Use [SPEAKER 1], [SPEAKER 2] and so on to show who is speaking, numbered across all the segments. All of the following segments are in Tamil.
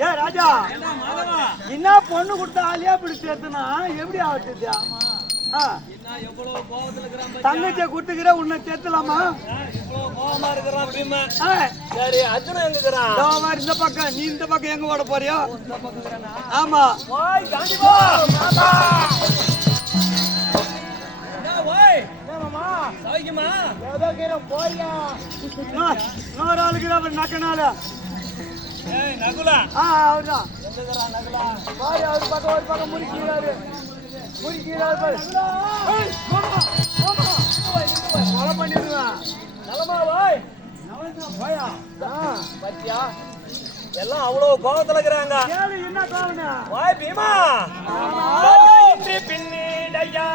[SPEAKER 1] ஏ ராஜா என்ன பொண்ணு கொடுத்தா ஆலியா இப்படி சேர்த்துனா எப்படி ஆகுது ஆ.
[SPEAKER 2] எவ்வளவு கோபத்துல இருக்கிறான் பாத்தியா?
[SPEAKER 1] தங்கச்சியை கொடுத்துக்கிற உன்னை சேர்த்துலாமா இந்த பக்கம். நீ இந்த பக்கம் எங்க ஓட போறியோ? ஆமா. இன்னொரு ஆளுக்கு நக்கனால. ஆ
[SPEAKER 2] இருக்கிறான் நகுலா
[SPEAKER 1] பாரு அவர் பக்கம் ஒரு பக்கம் பாரு. கொலை பண்ணிடுவேன்
[SPEAKER 2] நலமா
[SPEAKER 1] போயா ஆ.
[SPEAKER 2] பாத்தியா? எல்லாம் அவ்வளவு கோபத்துல இருக்கிறாங்க.
[SPEAKER 1] என்ன காரணம்
[SPEAKER 2] ஓய் பீமா. பின்னிடையா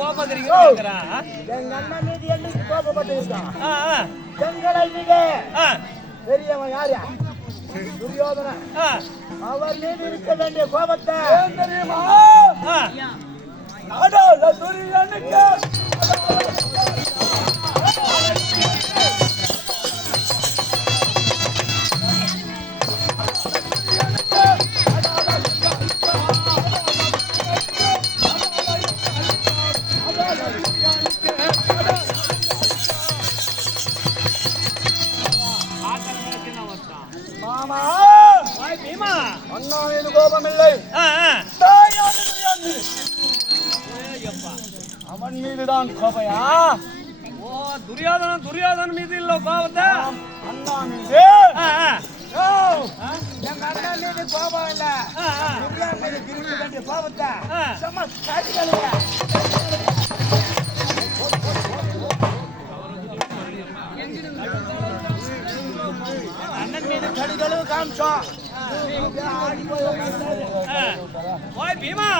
[SPEAKER 2] கேக்குறான்
[SPEAKER 1] எங்க அண்ணன் மீது என்னைக்கு கோபப்பட்டிருக்கான் எங்களை மீது பெரியவன் யாரு? துரியோதன அவர் மீது இருக்க வேண்டிய கோபத்தை தெரியுமா? துரியனுக்கு காமிச்சோம்
[SPEAKER 2] ஆ. ஓய் பீமா.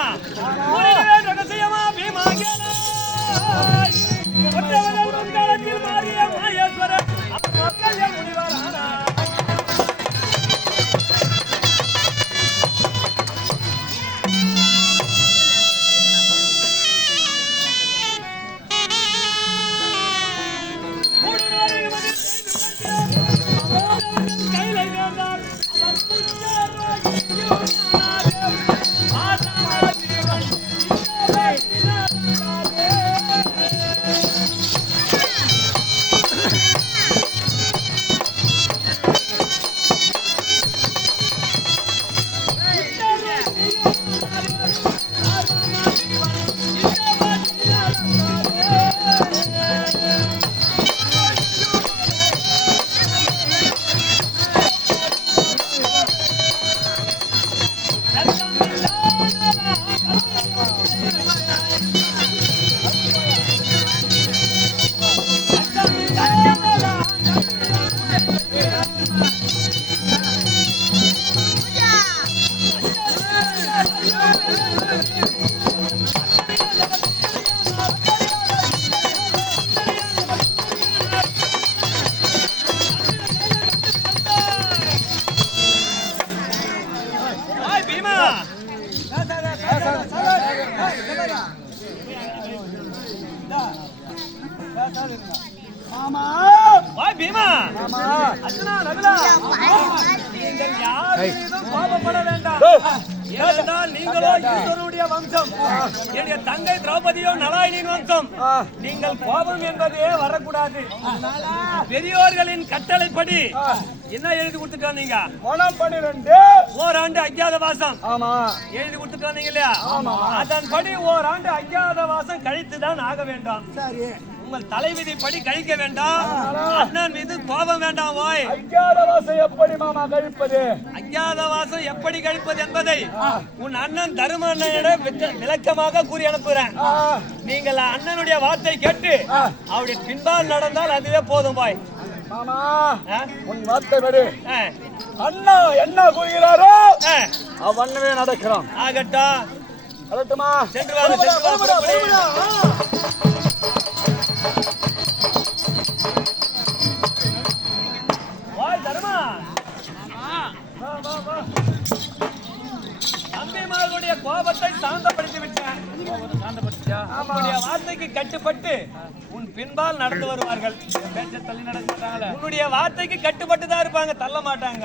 [SPEAKER 2] கட்டளைப்படி என்ன எழுதி கொடுத்துட்டு வந்தீங்க
[SPEAKER 1] குணம் பன்னிரண்டு.
[SPEAKER 2] ஓராண்டு அஜ்ஞாத வாசம்.
[SPEAKER 1] ஆமா.
[SPEAKER 2] எழுதி கொடுத்துட்டு வந்தீங்க இல்லையா? அதன்படி ஓராண்டு அஜ்ஞாத வாசம் கழித்துதான் ஆக வேண்டும்.
[SPEAKER 1] சரி.
[SPEAKER 2] உங்கள் தலைவிதிப்படி கழிக்க வேண்டாம். அண்ணன் மீது கோபம் வேண்டாம் ஓய்.
[SPEAKER 1] அஞ்சாத வாசம் எப்படி மாமா கழிப்பது?
[SPEAKER 2] அஞ்ஞாத வாசம் எப்படி கழிப்பது என்பதை உன் அண்ணன் தரும அண்ணனிடம் விளக்கமாக கூறி அனுப்புகிறேன் நீங்கள் அண்ணனுடைய வார்த்தை கேட்டு அவருடைய பின்பால் நடந்தால் அதுவே போதும் பாய்
[SPEAKER 1] மாமா? உன் வார்த்தை படி அண்ணா என்ன கூறுகிறாரோ அவண்ணவே நடக்கிறோம்
[SPEAKER 2] ஆகட்டும்.
[SPEAKER 1] வரட்டுமா?
[SPEAKER 2] சென்று வாங்க. வாய் தருமா. தம்பிமார்களுடைய கோபத்தை சாந்தப்படுத்தி விட்டேன் உன்னுடைய வார்த்தைக்கு கட்டுப்பட்டு பின்பால் நடந்து வருவார்கள். பேச்ச தள்ளி நடக்க மாட்டாங்களே உன்னுடைய வார்த்தைக்கு கட்டுப்பட்டு தான் இருப்பாங்க தள்ள மாட்டாங்க.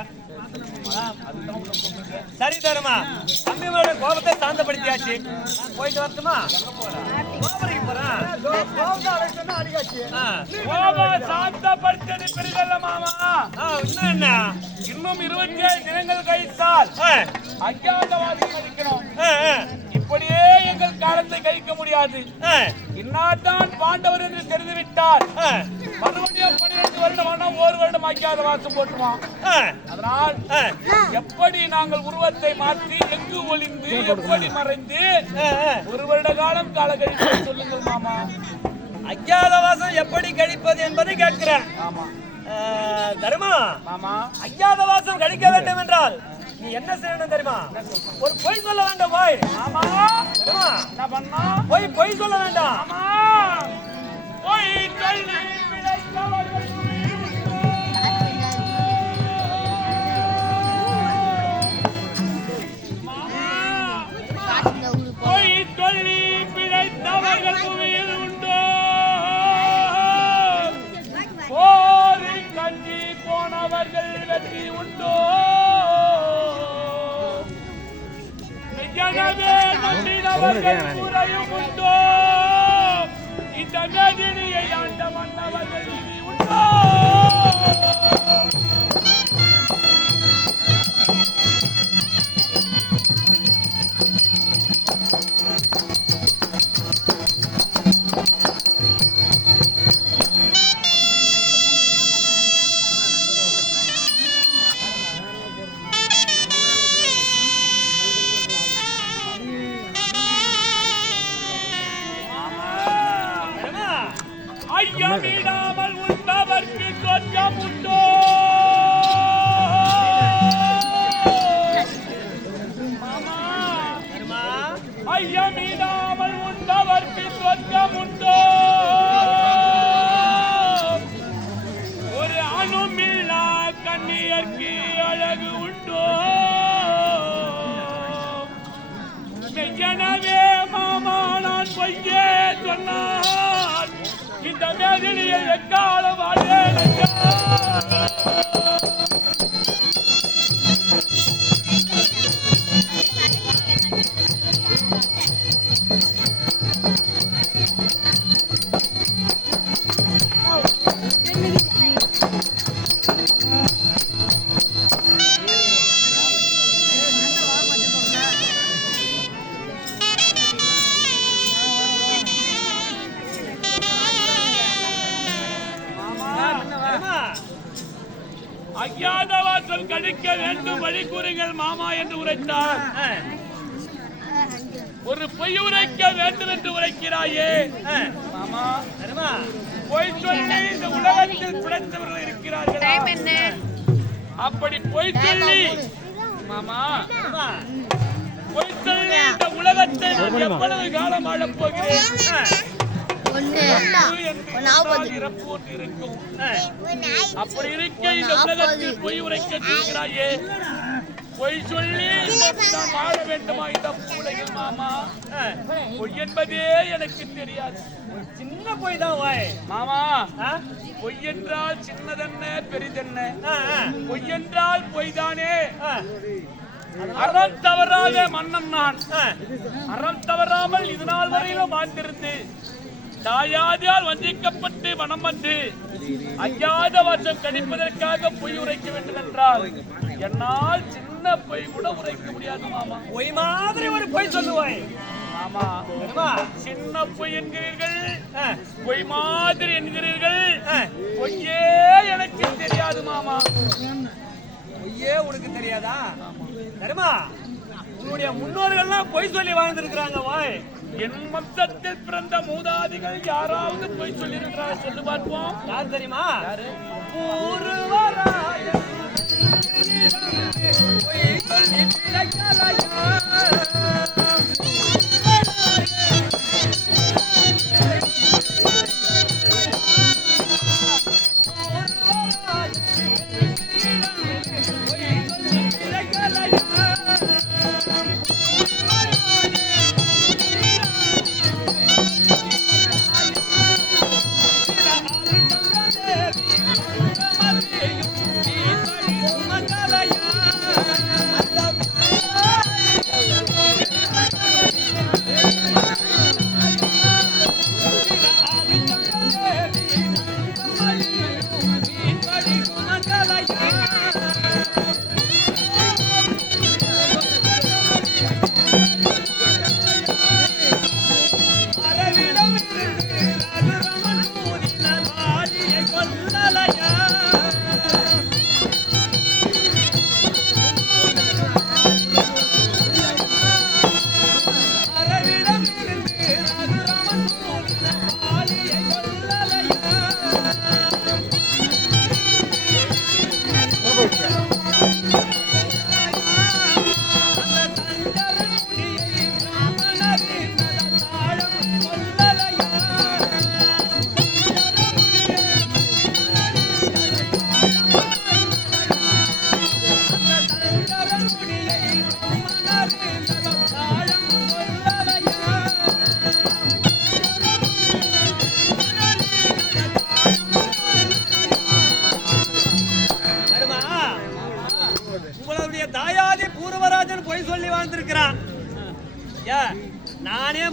[SPEAKER 2] சரி தருமா தம்பிமாருடைய கோபத்தை சாந்தப்படுத்தியாச்சு. போயிட்டு வரட்டுமா? கோபுரைக்கு போறேன்.
[SPEAKER 3] கோபம் சாந்தப்படுத்தது பெரிதல்ல மாமா.
[SPEAKER 2] ஆ, இன்னும் என்ன?
[SPEAKER 3] இன்னும் இருபத்தி ஏழு தினங்கள் கழித்தால் அஜாதவாதி
[SPEAKER 2] ஆ,
[SPEAKER 3] இப்படியே எங்கள் காலத்தை கழிக்க முடியாது.
[SPEAKER 2] ஆ,
[SPEAKER 3] இன்னார்தான் பாண்டவர் என்று தெரிந்துவிட்டார். மறுபடியும் பன்னிரண்டு வருடம் ஆனா ஒரு வருடம் அஜாத வாசம் போட்டுவான்
[SPEAKER 2] ஆ,
[SPEAKER 3] அதனால் எப்படி நாங்கள் உருவத்தை மாற்றி எங்கு ஒளிந்து எப்படி மறைந்து. ஒரு வருட காலம் கால கழித்து சொல்லுங்கள் மாமா.
[SPEAKER 2] அஜ்ஞாதவாசம் எப்படி கழிப்பது என்பதை கேட்கிறேன்.
[SPEAKER 3] ஆமா.
[SPEAKER 2] தர்மா?
[SPEAKER 3] மாமா.
[SPEAKER 2] அஜ்ஞாதவாசம் கழிக்க வேண்டும் என்றால்? நீ என்ன செய்யணும் தெரியுமா? ஒரு பொய் சொல்ல வேண்டாம் போய். போய் பொய் சொல்ல வேண்டாம்.
[SPEAKER 3] போய் வழி கூறுங்கள் மாமா என்று உரைத்தார். ஒரு பொய் உரைக்க வேண்டும் என்று உரைக்கிறாயே. பொய் சொல்லி இந்த உலகத்தில் பிழைத்தவர்கள் இருக்கிறார்களா? அப்படி பொய் சொல்லி மாமா பொய் சொல்லி இந்த உலகத்தை எவ்வளவு காலம் வாழப் போகிறேன். அப்படி இருக்க இந்த உலகத்தில் பொய் உரைக்க சொல்கிறாயே பொய் சொல்லி நான் வாழ வேண்டுமா இந்த உலகில் மாமா? பொய் என்பதே எனக்கு தெரியாது.
[SPEAKER 2] ஒரு சின்ன போய் தான் வாய்
[SPEAKER 3] மாமா? பொய் என்றால் சின்னதென்ன பெரிதென்ன? பொய் என்றால் பொய்தானே? அறம் தவறாத மன்னன் நான். அறம் தவறாமல் இது நாள் வரையிலும் வாழ்ந்திருந்து தாயாதியால் வஞ்சிக்கப்பட்டு மனம் வந்து ஐயாத வருஷம் கணிப்பதற்காக பொய் உரைக்க வேண்டும் என்றால் என்னால் சின்ன பொய் கூட உரைக்க முடியாது மாமா.
[SPEAKER 2] பொய் மாதிரி ஒரு பொய் சொல்லுவாய். தெரியுமா
[SPEAKER 3] சின்ன பொய் என்கிறீர்கள் பொய் மாதிரி என்கிறீர்கள். பொய்யே எனக்கு தெரியாது மாமா.
[SPEAKER 2] பொய்யே உனக்கு தெரியாதா? தெரியுமா உன்னுடைய முன்னோர்கள்லாம் பொய் சொல்லி வாழ்ந்திருக்கிறாங்க வாய்.
[SPEAKER 3] என் வம்சத்தில் பிறந்த மூதாதிகள் யாராவது பொய் சொல்லியிருக்கிறார் சொல்லு பார்ப்போம்.
[SPEAKER 2] யார் தெரியுமா? பூர்வராயன் பொய் சொல்லி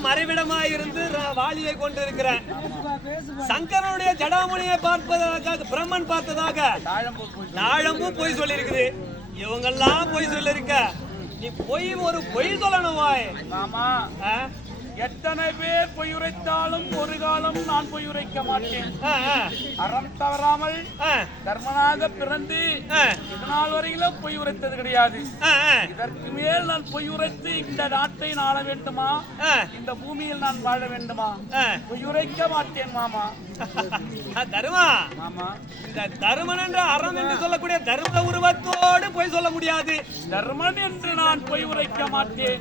[SPEAKER 2] நானே மறைவிடமாய் இருந்து ர- வாளியை கொண்டிருக்கிறேன். சங்கரனுடைய ஜடாமுனியை பார்ப்பதாக பிரம்மன் பார்த்ததாக தாழம்பு பொய் சொல்லியிருக்குது. இவங்கெல்லாம் பொய் சொல்லிருக்க நீ பொய் ஒரு பொய் சொல்லணும் வாய்?
[SPEAKER 3] எத்தனை பேர் பொய் உரைத்தாலும் ஒரு காலம் நான் பொய் உரைக்க மாட்டேன் அறம் தவறாமல் தர்மனாக பிறந்து இதனால் வரையிலும் பொய் உரைத்தது கிடையாது இதற்கு மேல் நான் பொய் உரைத்து இந்த நாட்டை நாள வேண்டுமா? இந்த பூமியில் நான் வாழ வேண்டுமா. பொய் உரைக்க மாட்டேன் மாமா.
[SPEAKER 2] தருமா? இந்த தருமன் என்ற அறம் என்று சொல்லக்கூடிய தர்ம உருவத்தோடு பொய் சொல்ல முடியாது.
[SPEAKER 3] தர்மன் என்று நான் பொய் உரைக்க மாட்டேன்.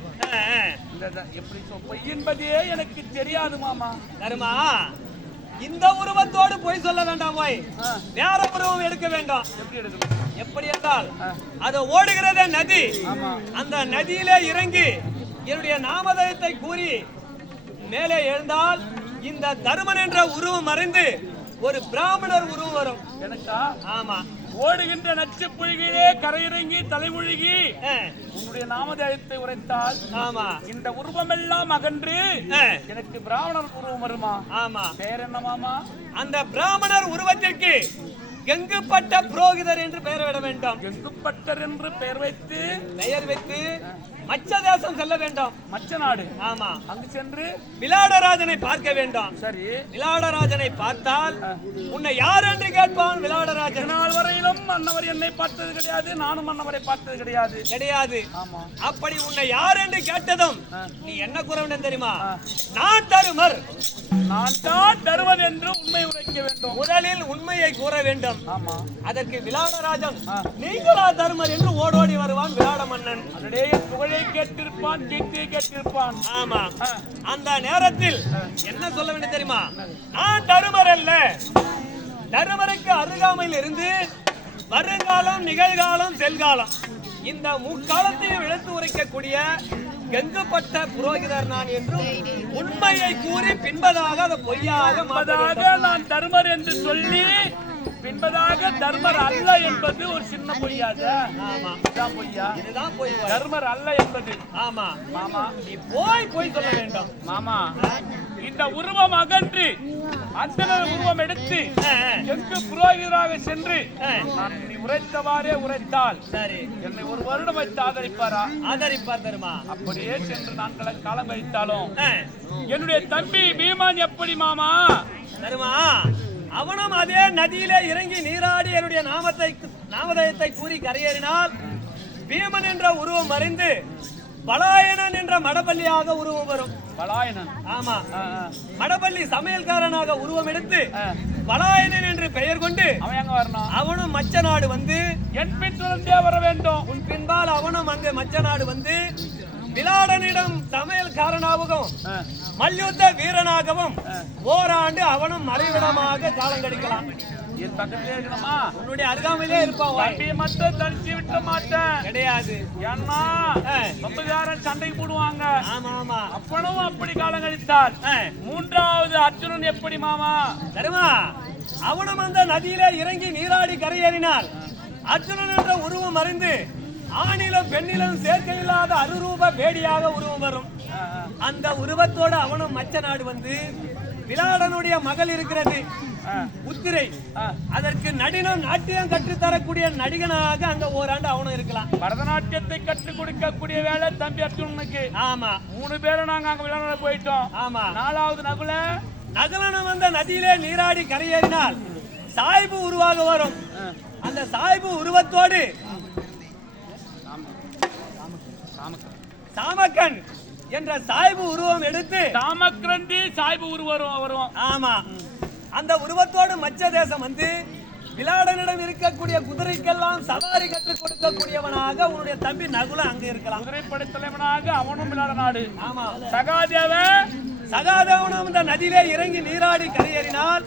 [SPEAKER 3] இந்த எப்படி பொய் என்பதே எனக்கு தெரியாது மாமா.
[SPEAKER 2] தருமா? இந்த உருவத்தோடு பொய் சொல்ல வேண்டாம் போய். வேற உருவம் எடுக்க வேண்டாம்.
[SPEAKER 3] எப்படி எடுக்கணும்
[SPEAKER 2] எப்படி என்றால். அது ஓடுகிறதே நதி. அந்த நதியிலே இறங்கி என்னுடைய நாமதயத்தை கூறி மேலே எழுந்தால் இந்த தருமன் என்ற உருவம் மறைந்து ஒரு பிராமணர் உருவம் வரும்.
[SPEAKER 3] எனக்கா?
[SPEAKER 2] ஆமா.
[SPEAKER 3] ஓடுகின்ற நச்சு புழுகிலே கரையிறங்கி தலைமுழுகி உன்னுடைய நாமதேயத்தை உரைத்தால்
[SPEAKER 2] ஆமா.
[SPEAKER 3] இந்த உருவமெல்லாம் அகன்று எனக்கு பிராமணர் உருவம் வருமா?
[SPEAKER 2] ஆமா.
[SPEAKER 3] பேர் என்ன மாமா?
[SPEAKER 2] அந்த பிராமணர் உருவத்திற்கு கெங்குப்பட்ட புரோகிதர் என்று பெயர் விட வேண்டும்.
[SPEAKER 3] எங்குப்பட்டர் என்று பெயர் வைத்து
[SPEAKER 2] பெயர் வைத்து மச்ச தேசம் செல்ல வேண்டும்.
[SPEAKER 3] மச்ச நாடு.
[SPEAKER 2] ஆமா.
[SPEAKER 3] அங்கு சென்று
[SPEAKER 2] விளாடராஜனை பார்க்க வேண்டும்.
[SPEAKER 3] சரி.
[SPEAKER 2] விளாடராஜனை பார்த்தால் உன்னை யார் என்று கேட்பான்? விளாடராஜன்.
[SPEAKER 3] இதனால் வரையிலும் மன்னவர் என்னை பார்த்தது கிடையாது நானும் மன்னவரை பார்த்தது கிடையாது.
[SPEAKER 2] கிடையாது.
[SPEAKER 3] ஆமா.
[SPEAKER 2] அப்படி உன்னை யார் என்று கேட்டதும் நீ என்ன கூற வேண்டும் தெரியுமா நான் தருமர்.
[SPEAKER 3] நான் தான் தருவன் என்று உண்மை உரைக்க வேண்டும்.
[SPEAKER 2] முதலில் உண்மையை கூற வேண்டும்.
[SPEAKER 3] ஆமா.
[SPEAKER 2] அதற்கு விளாடராஜன். நீங்களா தருமர் என்று ஓடோடி வருவான் விளாட மன்னன்.
[SPEAKER 3] அதனுடைய புகழை கேட்டிருப்பான் கீர்த்தியை கேட்டிருப்பான்.
[SPEAKER 2] ஆமா. அந்த நேரத்தில் என்ன சொல்ல வேண்டும் தெரியுமா? நான் தருமர் அல்ல. தருமருக்கு அருகாமையில் இருந்து வருங்காலம் நிகழ்காலம் செல்காலம். இந்த முக்காலத்தையும் இழுத்து உரைக்கக்கூடிய கெங்கப்பட்ட புரோகிதர் நான் என்றும் உண்மையை கூறி பின்பதாக அதை பொய்யாக
[SPEAKER 3] நான் தர்மர் என்று சொல்லி பின்பதாக தர்மர் அல்ல என்பது ஒரு சின்ன பொய்யாது.
[SPEAKER 2] ஆமா.
[SPEAKER 3] இதான் பொய்யா?
[SPEAKER 2] இதுதான் பொய்.
[SPEAKER 3] தர்மர் அல்ல என்பது.
[SPEAKER 2] ஆமா.
[SPEAKER 3] மாமா.
[SPEAKER 2] நீ போய் போய் சொல்ல வேண்டும்.
[SPEAKER 3] மாமா. இந்த உருவம் அகன்று அத்தனை உருவம் எடுத்து எங்கு புரோகிதராக சென்று நீ உரைத்தவாறே உரைத்தால்
[SPEAKER 2] சரி.
[SPEAKER 3] என்னை ஒரு வருடம் வைத்து ஆதரிப்பாரா?
[SPEAKER 2] ஆதரிப்பார் தருமா
[SPEAKER 3] அப்படியே சென்று நான் கல- காலம் வைத்தாலும் என்னுடைய தம்பி பீமான் எப்படி மாமா?
[SPEAKER 2] தருமா அவனும் அதே நதியிலே இறங்கி நீராடி என்னுடைய நாமத்தை நாமதயத்தை கூறி கரையேறினால் பீமன் என்ற உருவம் மறைந்து பலாயனன் என்ற மடப்பள்ளியாக உருவம் வரும்.
[SPEAKER 3] பலாயனன்
[SPEAKER 2] ஆமா. மடப்பள்ளி சமையல்காரனாக உருவம் எடுத்து. பலாயனன் என்று பெயர் கொண்டு
[SPEAKER 3] அவன் எங்க வரணும்?
[SPEAKER 2] அவனும் மச்ச நாடு வந்து
[SPEAKER 3] என் பின்தொடர்ந்தே வர வேண்டும்.
[SPEAKER 2] உன் பின்பால் அவனும் அங்கு மச்ச நாடு வந்து விலாடனிடம் சமையல்காரனாகவும்
[SPEAKER 3] ஆ.
[SPEAKER 2] மல்யுத்த வீரனாகவும் ஓராண்டு அவனும் மறைவிடமாக காலம் கழிக்கலாம்.
[SPEAKER 3] என் பக்கத்திலே இருக்கணுமா?
[SPEAKER 2] உன்னுடைய அருகாமையிலே இருப்பான் வாய்.
[SPEAKER 3] தம்பியை மட்டும் தனிச்சு விட்ட மாட்டேன்.
[SPEAKER 2] கிடையாது.
[SPEAKER 3] ஏன்னா. பம்புகாரன் சண்டைக்கு போடுவாங்க.
[SPEAKER 2] ஆமா ஆமா.
[SPEAKER 3] அப்பனும் அப்படி காலம் கழித்தார். மூன்றாவது அர்ஜுனன் எப்படி மாமா?
[SPEAKER 2] தருமா அவனும் அந்த நதியிலே இறங்கி நீராடி கரையேறினார். அர்ஜுனன் என்ற உருவம் அறிந்து ஆணிலும் பெண்ணிலும் சேர்க்கை இல்லாத அருரூப வேடியாக உருவம் வரும். அந்த உருவத்தோட அவனும் மச்ச நாடு வந்து விலாடனுடைய மகள் இருக்கிறது. உத்திரை. அதற்கு நடினம் நாட்டியம் கற்றுத்தரக்கூடிய நடிகனாக அங்க ஓராண்டு அவனும் இருக்கலாம்.
[SPEAKER 3] பரதநாட்டியத்தை கற்றுக் கொடுக்கக்கூடிய வேலை தம்பி அர்ஜுனனுக்கு
[SPEAKER 2] ஆமா.
[SPEAKER 3] மூணு பேரும் நாங்க அங்க விளையாட போயிட்டோம்.
[SPEAKER 2] ஆமா.
[SPEAKER 3] நாலாவது நகுல
[SPEAKER 2] நகலனம் வந்த நதியிலே நீராடி கரையேறினால் சாய்பு உருவாக வரும். அந்த சாய்பு உருவத்தோடு சாமக்கன் என்ற சாய்பு உருவம் எடுத்து
[SPEAKER 3] தாமக்கிரந்தி சாய்பு உருவரும் வரும்
[SPEAKER 2] ஆமா. அந்த உருவத்தோடு மச்ச தேசம் வந்து விலாடனிடம் இருக்கக்கூடிய குதிரைக்கெல்லாம் சவாரி கற்றுக் கொடுக்கக்கூடியவனாக உன்னுடைய தம்பி நகுல அங்க இருக்கலாம்.
[SPEAKER 3] குதிரைப்படை தலைவனாக அவனும் விளையாட நாடு.
[SPEAKER 2] ஆமா.
[SPEAKER 3] சகாதேவ!
[SPEAKER 2] சகாதேவனும் இந்த நதியிலே இறங்கி நீராடி கரையேறினால்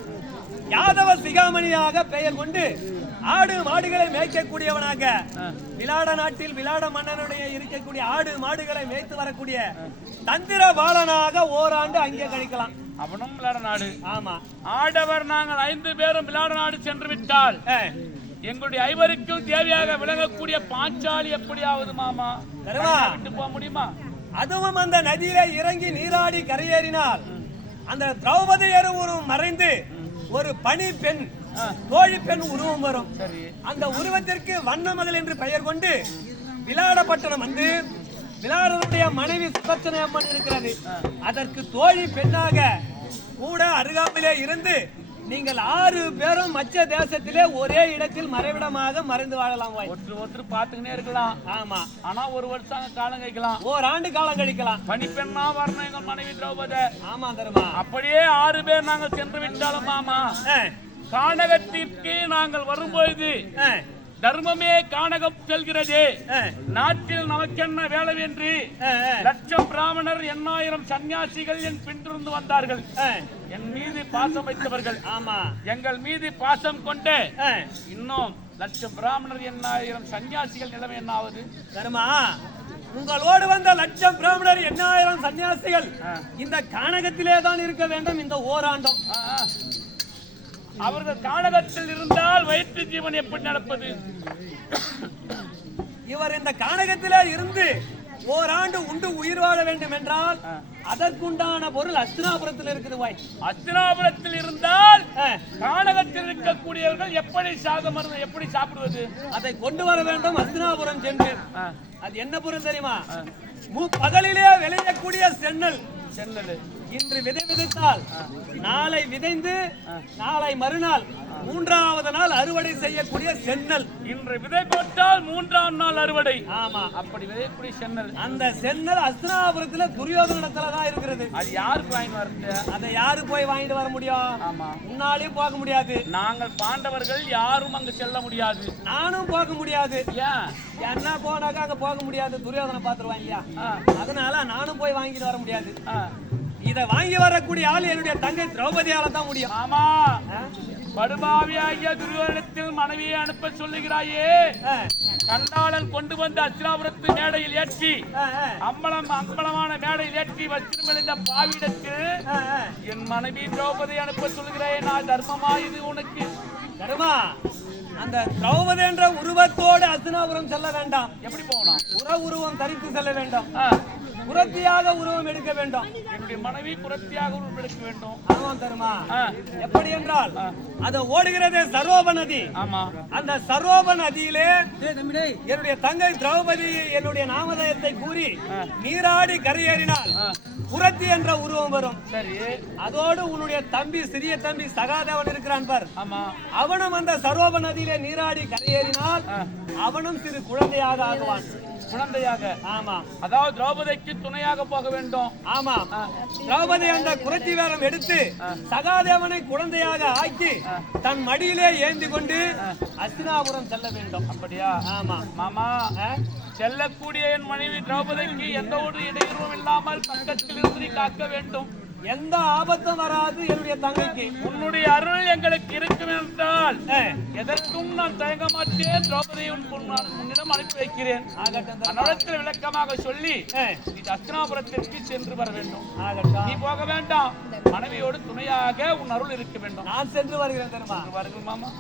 [SPEAKER 2] யாதவ சிகாமணியாக பெயர் கொண்டு ஆடு மாடுகளை மேய்க்கக்கூடியவனாக. விலாட நாட்டில் விலாட மன்னனுடைய இருக்கக்கூடிய ஆடு மாடுகளை மேய்த்து வரக்கூடிய தந்திர பாலனாக ஓராண்டு அங்கே கழிக்கலாம்.
[SPEAKER 3] அவனும் விளையாட நாடு.
[SPEAKER 2] ஆமா.
[SPEAKER 3] ஆடவர் நாங்கள் ஐந்து பேரும் விளையாட நாடு சென்று விட்டால் எங்களுடைய ஐவருக்கும் தேவையாக விளங்கக்கூடிய பாஞ்சாலி எப்படியாவது மாமா. விட்டு போக முடியுமா?
[SPEAKER 2] அதுவும் அந்த நதியிலே இறங்கி நீராடி கரையேறினால் அந்த திரௌபதி உருவம் மறைந்து ஒரு பனி பெண் தோழி பெண் உருவம் வரும்.
[SPEAKER 3] சரி
[SPEAKER 2] அந்த உருவத்திற்கு வண்ணமகள் என்று பெயர் கொண்டு விளாடப்பட்டணம் வந்து விளாடனுடைய மனைவி சுதர்சன அம்மன் இருக்கிறது. அதற்கு தோழி பெண்ணாக கூட அருகாமையிலே இருந்து நீங்கள் ஆறு பேரும் மச்ச தேசத்திலே ஒரே இடத்தில் மறைவிடமாக மறைந்து வாழலாம் வாய்.
[SPEAKER 3] ஒருத்தர் ஒருத்தர் பார்த்துக்கினே இருக்கலாம்.
[SPEAKER 2] ஆமா.
[SPEAKER 3] ஆனா ஒரு வருஷம் காலம் കഴിக்கலாம்
[SPEAKER 2] ஓராண்டு காலம் கழிக்கலாம்.
[SPEAKER 3] பனிப்பெண்ணா வரணும் எங்கள் மனைவி திரௌபதி.
[SPEAKER 2] ஆமா தருமா.
[SPEAKER 3] அப்படியே ஆறு பேர் நாங்கள் சென்று விட்டாலும் மாமா. கானகத்திற்கு நாங்கள் வரும்பொழுது தர்மமே கானகம் செல்கிறது. நாட்டில் நமக்கென்ன வேலை என்று லட்சம் பிராமணர் எண்ணாயிரம் சன்னியாசிகள் என் பின்தொடர்ந்து வந்தார்கள். என் மீது பாசம் வைத்தவர்கள்.
[SPEAKER 2] ஆமா.
[SPEAKER 3] எங்கள் மீது பாசம் கொண்டு இன்னும் லட்சம் பிராமணர் எண்ணாயிரம் சன்னியாசிகள் நிலைமை என்ன ஆகுது
[SPEAKER 2] தருமா உங்களோடு வந்த லட்சம் பிராமணர் எண்ணாயிரம் சன்னியாசிகள் இந்த கானகத்திலே தான் இருக்க வேண்டும் இந்த ஓராண்டும்.
[SPEAKER 3] அவர்கள் கானகத்தில் இருந்தால் வயிற்று ஜீவன் எப்படி நடப்பது?
[SPEAKER 2] இவர் இந்த கானகத்திலே இருந்து ஓராண்டு உண்டு உயிர் வாழ வேண்டும் என்றால் அதற்குண்டான பொருள் அஸ்தினாபுரத்தில் இருக்குது வாய்.
[SPEAKER 3] அஸ்தினாபுரத்தில் இருந்தால் கானகத்தில் இருக்கக்கூடியவர்கள் எப்படி சாக மருந்து எப்படி சாப்பிடுவது?
[SPEAKER 2] அதை கொண்டு வர வேண்டும் அஸ்தினாபுரம் சென்று. அது என்ன பொருள் தெரியுமா? மு பகலிலே விளையக்கூடிய சென்னல்.
[SPEAKER 3] சென்னல்.
[SPEAKER 2] இன்று விதை விதைத்தால் நாளை விதைந்து நாளை மறுநாள் மூன்றாவது நாள் அறுவடை செய்யக்கூடிய சென்னல்.
[SPEAKER 3] இன்று விதை போட்டால் மூன்றாம் நாள் அறுவடை.
[SPEAKER 2] ஆமா.
[SPEAKER 3] அப்படி விதைக்கூடிய சென்னல்.
[SPEAKER 2] அந்த சென்னல் அஸ்தினாபுரத்துல துரியோதனத்துல தான் இருக்கிறது.
[SPEAKER 3] அது யாருக்கு வாங்கி வருது?
[SPEAKER 2] அதை யாரு போய் வாங்கிட்டு வர முடியும்?
[SPEAKER 3] ஆமா.
[SPEAKER 2] முன்னாலேயும் போக முடியாது.
[SPEAKER 3] நாங்கள் பாண்டவர்கள் யாரும் அங்கு செல்ல முடியாது.
[SPEAKER 2] நானும் போக முடியாது.
[SPEAKER 3] ஏன்?
[SPEAKER 2] என்ன போனாக்கா அங்க போக முடியாது. துரியோதனை பாத்துருவாங்க இல்லையா? அதனால நானும் போய் வாங்கிட்டு வர முடியாது. இதை வாங்கி வரக்கூடிய ஆள் என்னுடைய தங்கை திரௌபதியால தான் முடியும்.
[SPEAKER 3] ஆமா? படுபாவியாகிய துரியோதனத்தில் மனைவியை அனுப்ப சொல்லுகிறாயே. கண்டாளன் கொண்டு வந்த அஸ்தினாபுரத்து மேடையில் ஏற்றி அம்பலம் அம்பலமான மேடையில் ஏற்றி வச்சிருந்த பாவிடத்து
[SPEAKER 2] ஆ, ஆ.
[SPEAKER 3] என் மனைவி திரௌபதி அனுப்ப சொல்கிறேன் நான் தர்மமா இது உனக்கு?
[SPEAKER 2] கருமா அந்த திரௌபதி என்ற உருவத்தோடு அஸ்தினாபுரம் செல்ல வேண்டாம்.
[SPEAKER 3] எப்படி போகணும்?
[SPEAKER 2] புற உருவம் தரித்து செல்ல வேண்டும்.
[SPEAKER 3] ஆ,
[SPEAKER 2] புறத்தியாக உருவம் எடுக்க வேண்டும்.
[SPEAKER 3] என்னுடைய மனைவி புரட்சியாக உருவெடுக்க வேண்டும்.
[SPEAKER 2] ஆமாம் தருமா எப்படி என்றால் அது ஓடுகிறதே சரோப நதி.
[SPEAKER 3] ஆமா.
[SPEAKER 2] அந்த சரோப நதியிலே என்னுடைய தங்கை திரௌபதி என்னுடைய நாமதயத்தை கூறி நீராடி கரையேறினால் புரத்தி என்ற உருவம் வரும்.
[SPEAKER 3] சரி.
[SPEAKER 2] அதோடு உன்னுடைய தம்பி சிறிய தம்பி சகாதேவன் இருக்கிறான் பார்.
[SPEAKER 3] ஆமா.
[SPEAKER 2] அவனும் அந்த சரோப நதியிலே நீராடி கரையேறினால் அவனும் சிறு குழந்தையாக ஆகுவான்.
[SPEAKER 3] குழந்தையாக.
[SPEAKER 2] ஆமா.
[SPEAKER 3] அதாவது திரௌபதிக்கு துணையாக போக வேண்டும்.
[SPEAKER 2] ஆமா. திரௌபதி அந்த குரத்தி வேரம் எடுத்து சகாதேவனை குழந்தையாக ஆக்கி தன் மடியிலே ஏந்தி கொண்டு அஸ்தினாபுரம் செல்ல வேண்டும்.
[SPEAKER 3] அப்படியா?
[SPEAKER 2] ஆமா.
[SPEAKER 3] மாமா? செல்லக்கூடிய என் மனைவி திரௌபதிக்கு எந்த ஒரு இடையூறும் இல்லாமல் பக்கத்தில் இருந்து காக்க வேண்டும்.
[SPEAKER 2] எந்த ஆபத்தும் வராது என்னுடைய தங்கைக்கு.
[SPEAKER 3] உன்னுடைய அருள் எங்களுக்கு இருக்கும் என்றால் எதற்கும் நான் தயங்க மாட்டேன் திரௌபதியை உன் உன் உன்னிடம் அனுப்பி வைக்கிறேன். அந்நடத்தில் விளக்கமாக சொல்லி நீ அஸ்தினாபுரத்திற்கு சென்று வர வேண்டும். நீ போக வேண்டாம். மனைவியோடு துணையாக உன் அருள் இருக்க வேண்டும்.
[SPEAKER 2] நான் சென்று வருகிறேன் தெரியுமா?
[SPEAKER 3] வருங்கள் மாமா.